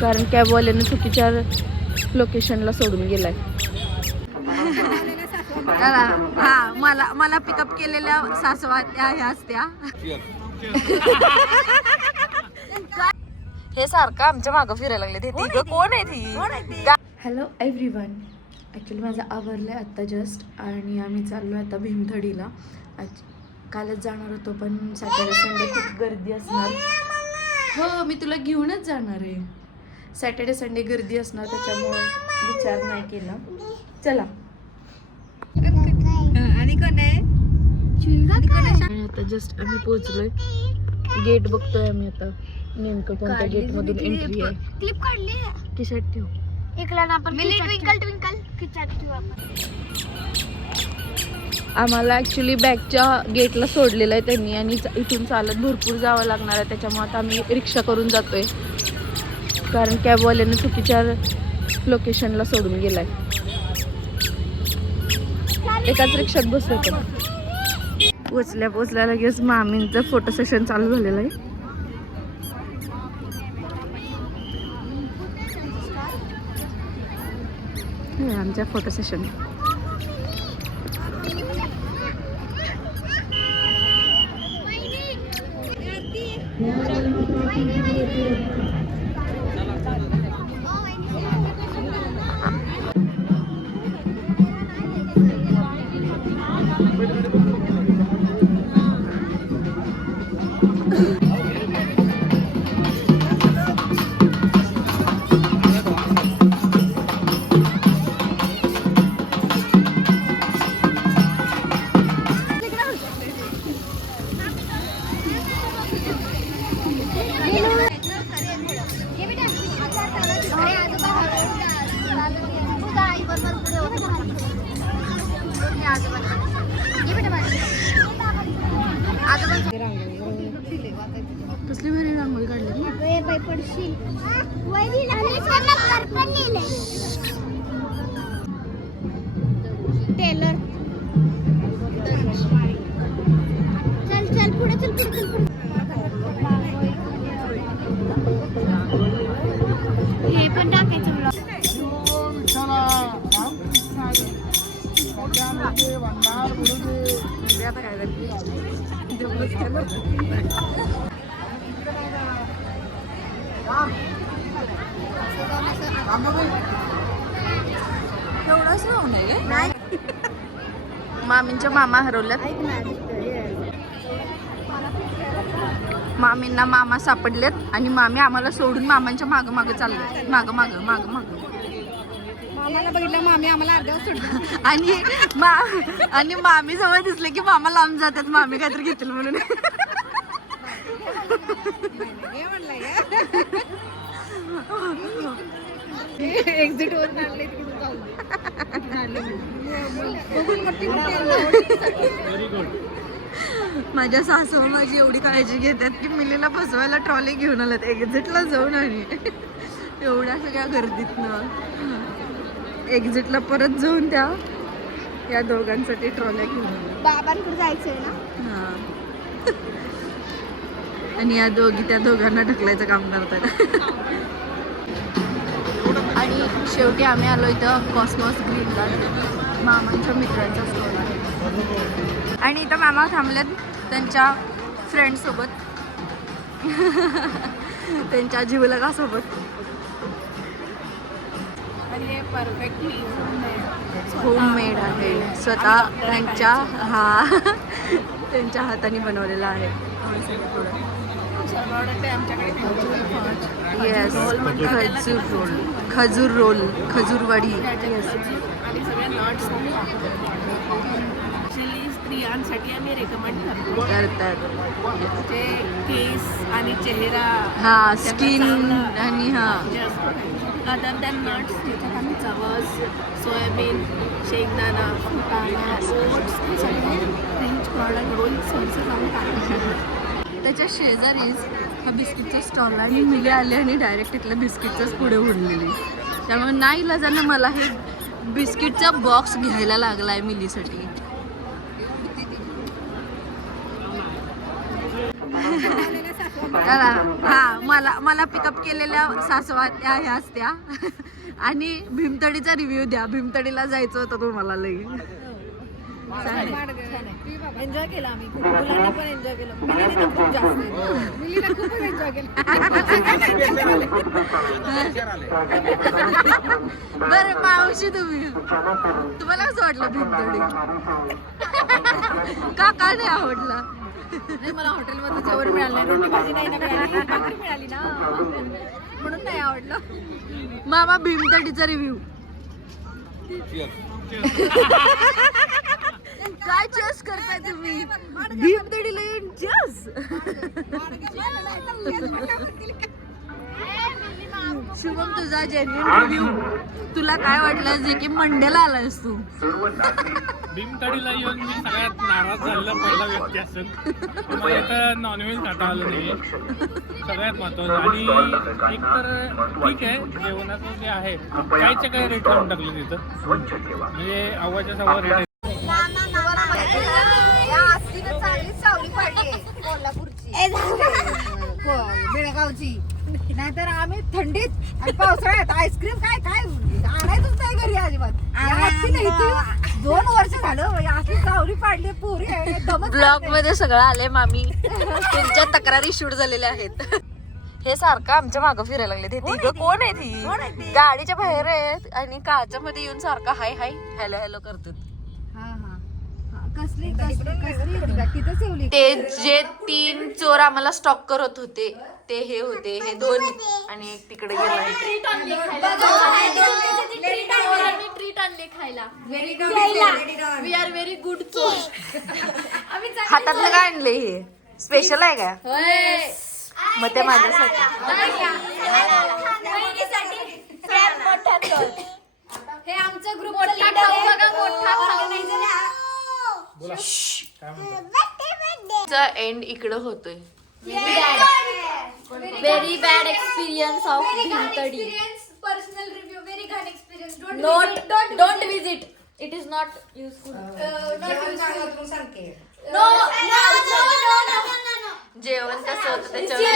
कारण कॅबवाल्याने चुकीच्या लोकेशनला सोडून गेलाय. हा मला पिकअप केलेल्या सासवा त्या ह्याच त्या हे सारखं आमच्या मागं फिरायला लागले. ते कोण आहे ती? हॅलो एव्हरीवन, ॲक्च्युली माझं आवरलं आहे आत्ता जस्ट आणि आम्ही चाललो आहे आता भीमथडीला. कालच जाणार होतो पण सॅटर्डे संडे खूप गर्दी असणार. हो मी तुला घेऊनच जाणार आहे. सॅटर्डे संडे गर्दी असणार त्याच्यामुळं विचार नाही केला. चला. आणि कोण आहे? आणि आता जस्ट आम्ही पोहोचलोय. गेट बघतोय आम्ही आता. नेमकं कोणत्या गेट मधून एंट्री आहे. क्लिप काढली टी शर्ट ठेव. एकला ना आपण ट्विंकल ट्विंकल खिचात ठेवू आपण. आम्हाला ॲक्च्युली बॅकच्या गेटला सोडलेलं आहे त्यांनी आणि इथून चालत भरपूर जावं लागणार आहे. त्याच्यामुळे आता आम्ही रिक्षा करून जातोय कारण कॅबवाल्याने चुकीच्या लोकेशनला सोडून गेलाय. एकाच रिक्षात बसलो होतो. पोचल्या लगेच मामींचं फोटो सेशन चालू झालेलं आहे. हे आमच्या फोटो सेशन. कसली भारी रांगोळी काढली टेलर. चल चल पुढे चल पुढे. हे पण टाकायचं मामींच्या मामा हरवल्यात. मामींना मामा सापडलेत आणि मामी आम्हाला सोडून मामांच्या मागं मागं चालले. मागं मामाला बघितलं मामी आम्हाला अर्ध्यावर सोडलं. आणि मामी जवळ दिसले की मामा लांब जातात. मामी काहीतरी घेतील म्हणून. एक्झिट होत नाही. माझ्या सासू माझी एवढी काळजी घेतात की मिलीला बसवायला ट्रॉली घेऊन आल्यात एक्झिटला जाऊन. आणि एवढ्या सगळ्या गर्दीतनं एक्झिटला परत जाऊन या दोघांसाठी ट्रॉल्या घेऊन आल्या. बाबांकडे जायचंय ना. हां. आणि या त्या दोघांना ढकलायचं काम करतात. आणि शेवटी आम्ही आलो इथं कॉस्मॉस ग्रीनला. मामांच्या मित्रांचा स्टॉल आहे आणि इथं मामा थांबलेत त्यांच्या फ्रेंडसोबत. त्यांच्या जीवलगासोबत. आणि हे परफेक्टली होममेड आहे. स्वतः त्यांच्या हाताने बनवलेलं आहे. येस. खजूर रोल खजूरवाडी. स्त्रियांसाठी आम्ही रेकमेंड करतो. करतात ते केस आणि चेहरा. हा स्किन आणि अदर दॅन नट्स त्याच्यात आम्ही जवस, सोयाबीन, शेंगदाणा, फुटाणा, ओट्स हे सगळे रिच प्रॉडक्ट रोल सोर्सेस आम्ही टाकतो. त्याच्या शेजारीच हा बिस्किटचा स्टॉल आहे आणि मिली आले आणि डायरेक्ट इथलं बिस्किटचंच पुढे उडलेली. त्यामुळे नाही इलाजानं मला हे बिस्किटचा बॉक्स घ्यायला लागला आहे मिलीसाठी. हा मला पिकअप केलेल्या सासवा त्या ह्या असत्या आणि भीमतडीचा रिव्ह्यू द्या. भीमतडीला जायचं होतं तुम्हाला लई. एन्जॉय केला आम्ही, मुलांनी पण एन्जॉय केलं, मुलीने तर खूप जास्त मुलीने खूपच एन्जॉय केलं. बरं मावशी तुम्हाला कसं वाटलं भीमतडी? का नाही आवडला? नाही, मला हॉटेलमध्ये जेवण मिळालं नाही, रोटी भाजी नाही ना मिळाली, भाकरी मिळाली ना, म्हणून नाही आवडलं. मामा भीमतडीचा रिव्ह्यू काय चेस करताय तुम्ही? भीमतडीला येऊन चेस. शुभम तुझा जेन्युइन रिव्ह्यू, तुला काय वाटलं जे की मंडेला आलायस तू? भीमतडीला येऊन मी सगळ्यात नाराज झालेला पहिला व्यक्ती असेल. मला इथं नॉनव्हेज खाता आलं नाही सगळ्यात महत्वाचं. आणि एक तर ठीक आहे, जेवणाचं जे आहे काहीच्या काही रेट लावून टाकले तिथं, म्हणजे आवाच्या सव्वा रेट आहे. बेळगावची, नाहीतर आम्ही थंडीत आणि पावसाळ्यात आईस्क्रीम काय काय आणायचंच नाही घरी अजिबात. 2 वर्ष झालं असली सावली पाडली पुरी. ब्लॉग मध्ये सगळं आले मामी, तुमच्या तक्रारी शूट झालेल्या आहेत. हे सारखं आमच्या मागं फिरायला लागले. ते तिघं कोण आहे? ती गाडीच्या बाहेर आहेत आणि काच्या मध्ये येऊन सारखं हाय हाय हॅलो हॅलो करतात. कसली तिथं ठेवली. ते जे 3 चोर आम्हाला स्टॉक करत होते ते हे होते, हे 2 आणि एक तिकडे गेला. ट्रीट आणले खायला. वी आर व्हेरी गुड चोर. हातातलं काय आणले? हे स्पेशल आहे का? मग ते माझ्यासाठी. हे आमचं ग्रुप एंड इकडं होतोय. Very bad experience of Bhimtadi. Personal review, very good experience. Don't visit. It is not useful. No. जेवण कसं होतं त्याच्यावर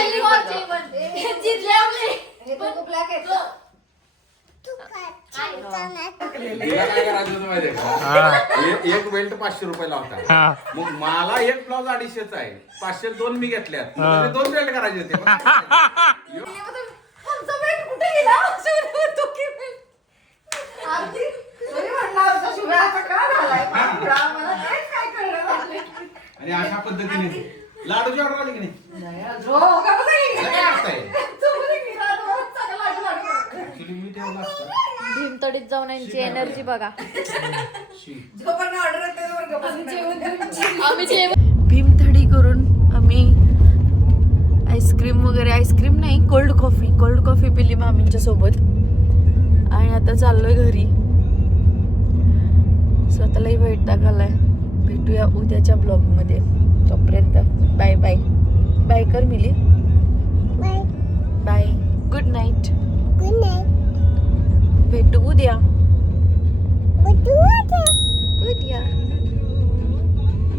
एक बेल्ट 500 रुपयाला होता. मग मला एक ब्लाउज 250 आहे. 500 2 मी घेतल्यात. 2 बेल्ट करायचे होते. आणि अशा पद्धतीने लाडूची ऑर्डर आली की नाही? भीमतडीत जाऊन यांची एनर्जी बघा. आम्ही जेवण भीमथडी करून आम्ही आईस्क्रीम नाही, कोल्ड कॉफी पिली मामींच्या सोबत आणि आता चाललोय घरी. स्वतःलाही वैताग आलाय. भेटूया उद्याच्या ब्लॉग मध्ये. तोपर्यंत बाय बाय. बाय कर मिली. बाय. Good night. भेटू उद्या.